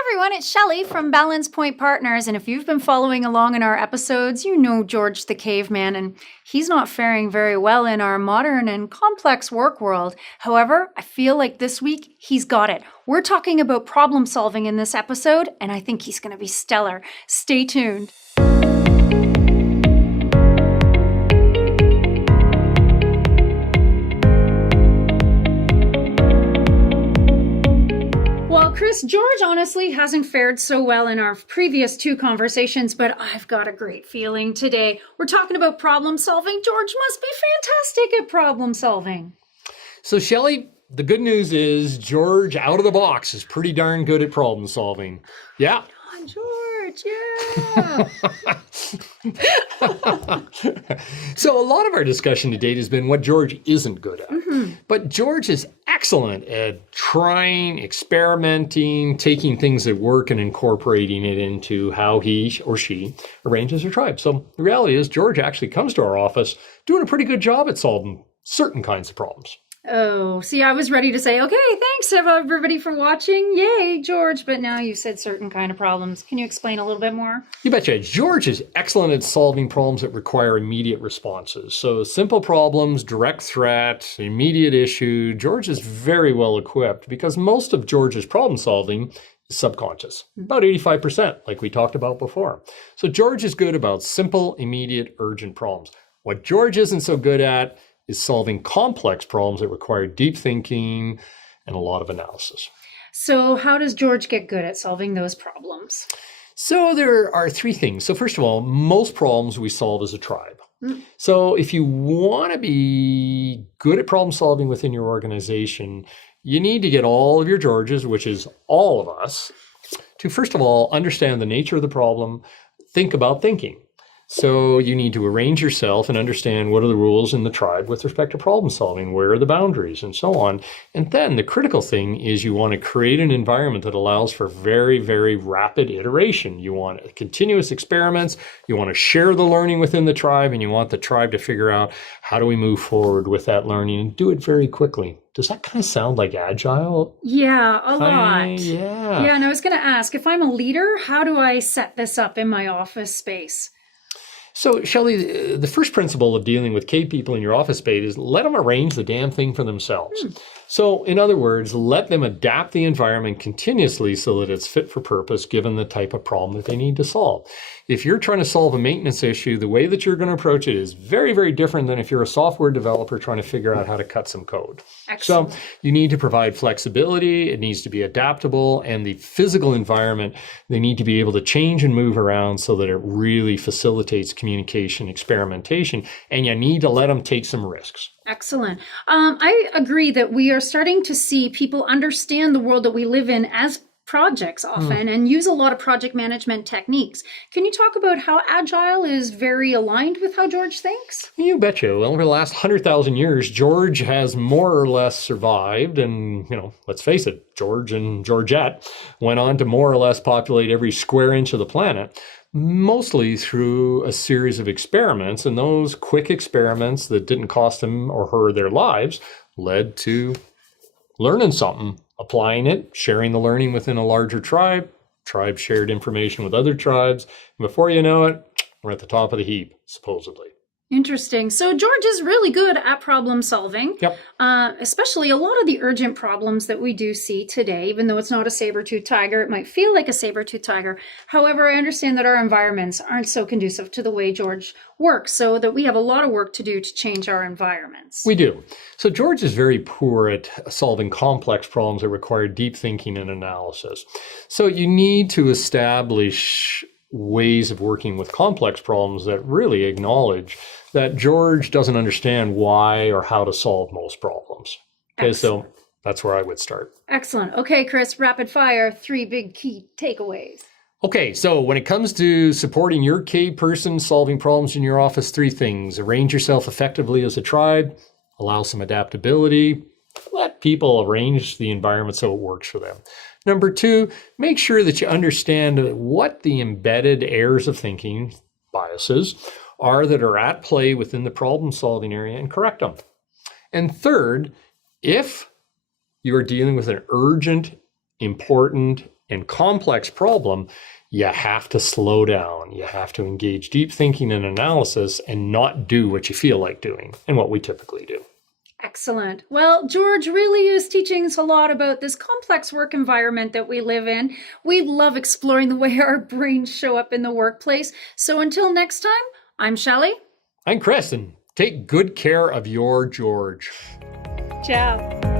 everyone, it's Shelley from Balance Point Partners, and if you've been following along in our episodes, you know George the Caveman, and he's not faring very well in our modern and complex work world. However, I feel like this week, he's got it. We're talking about problem solving in this episode, and I think he's going to be stellar. Stay tuned. Chris, George honestly hasn't fared so well in our previous two conversations, but I've got a great feeling today. We're talking about problem solving. George must be fantastic at problem solving. So, Shelley, the good news is George, out of the box, is pretty darn good at problem solving. Yeah. Come on, George, yeah. So a lot of our discussion to date has been what George isn't good at. Mm-hmm. But George is excellent at trying, experimenting, taking things that work and incorporating it into how he or she arranges their tribe. So the reality is George actually comes to our office doing a pretty good job at solving certain kinds of problems. Oh, see, I was ready to say, okay, thanks everybody for watching. Yay, George. But now you said certain kind of problems. Can you explain a little bit more? You betcha. George is excellent at solving problems that require immediate responses. So simple problems, direct threat, immediate issue. George is very well equipped because most of George's problem solving is subconscious, about 85%, like we talked about before. So George is good about simple, immediate, urgent problems. What George isn't so good at is solving complex problems that require deep thinking and a lot of analysis. So how does George get good at solving those problems? So there are three things. So first of all, most problems we solve as a tribe. So if you want to be good at problem solving within your organization, you need to get all of your Georges, which is all of us, to first of all, understand the nature of the problem, think about thinking. So you need to arrange yourself and understand what are the rules in the tribe with respect to problem solving, where are the boundaries, and so on. And then the critical thing is you want to create an environment that allows for very, very rapid iteration. You want continuous experiments, you want to share the learning within the tribe, and you want the tribe to figure out how do we move forward with that learning and do it very quickly. Does that kind of sound like agile? Yeah, a lot. Yeah. Yeah, and I was going to ask, if I'm a leader, how do I set this up in my office space? So, Shelley, the first principle of dealing with cave people in your office space is let them arrange the damn thing for themselves. So, in other words, let them adapt the environment continuously so that it's fit for purpose given the type of problem that they need to solve. If you're trying to solve a maintenance issue, the way that you're going to approach it is very, very different than if you're a software developer trying to figure out how to cut some code. Excellent. So you need to provide flexibility, it needs to be adaptable, and the physical environment, they need to be able to change and move around so that it really facilitates communication, experimentation, and you need to let them take some risks. Excellent. I agree that we are starting to see people understand the world that we live in as projects often and use a lot of project management techniques. Can you talk about how Agile is very aligned with how George thinks? You betcha. Well, over the last 100,000 years, George has more or less survived. And, let's face it, George and Georgette went on to more or less populate every square inch of the planet, mostly through a series of experiments. And those quick experiments that didn't cost him or her their lives led to learning something, applying it, sharing the learning within a larger tribe. Tribe shared information with other tribes. And before you know it, we're at the top of the heap, supposedly. Interesting. So George is really good at problem solving, especially a lot of the urgent problems that we do see today. Even though it's not a saber-toothed tiger, it might feel like a saber-toothed tiger. However, I understand that our environments aren't so conducive to the way George works, so that we have a lot of work to do to change our environments. We do. So George is very poor at solving complex problems that require deep thinking and analysis. So you need to establish ways of working with complex problems that really acknowledge that George doesn't understand why or how to solve most problems. Okay, so that's where I would start. Excellent. Okay, Chris, rapid fire, 3 big key takeaways. Okay, so when it comes to supporting your cave person solving problems in your office, 3 things. Arrange yourself effectively as a tribe, allow some adaptability, let people arrange the environment so it works for them. Number 2, make sure that you understand what the embedded errors of thinking, biases, are that are at play within the problem-solving area and correct them. And third, if you are dealing with an urgent, important, and complex problem, you have to slow down. You have to engage deep thinking and analysis and not do what you feel like doing and what we typically do. Excellent. Well, George really is teaching us a lot about this complex work environment that we live in. We love exploring the way our brains show up in the workplace. So until next time, I'm Shelley. I'm Chris, and take good care of your George. Ciao.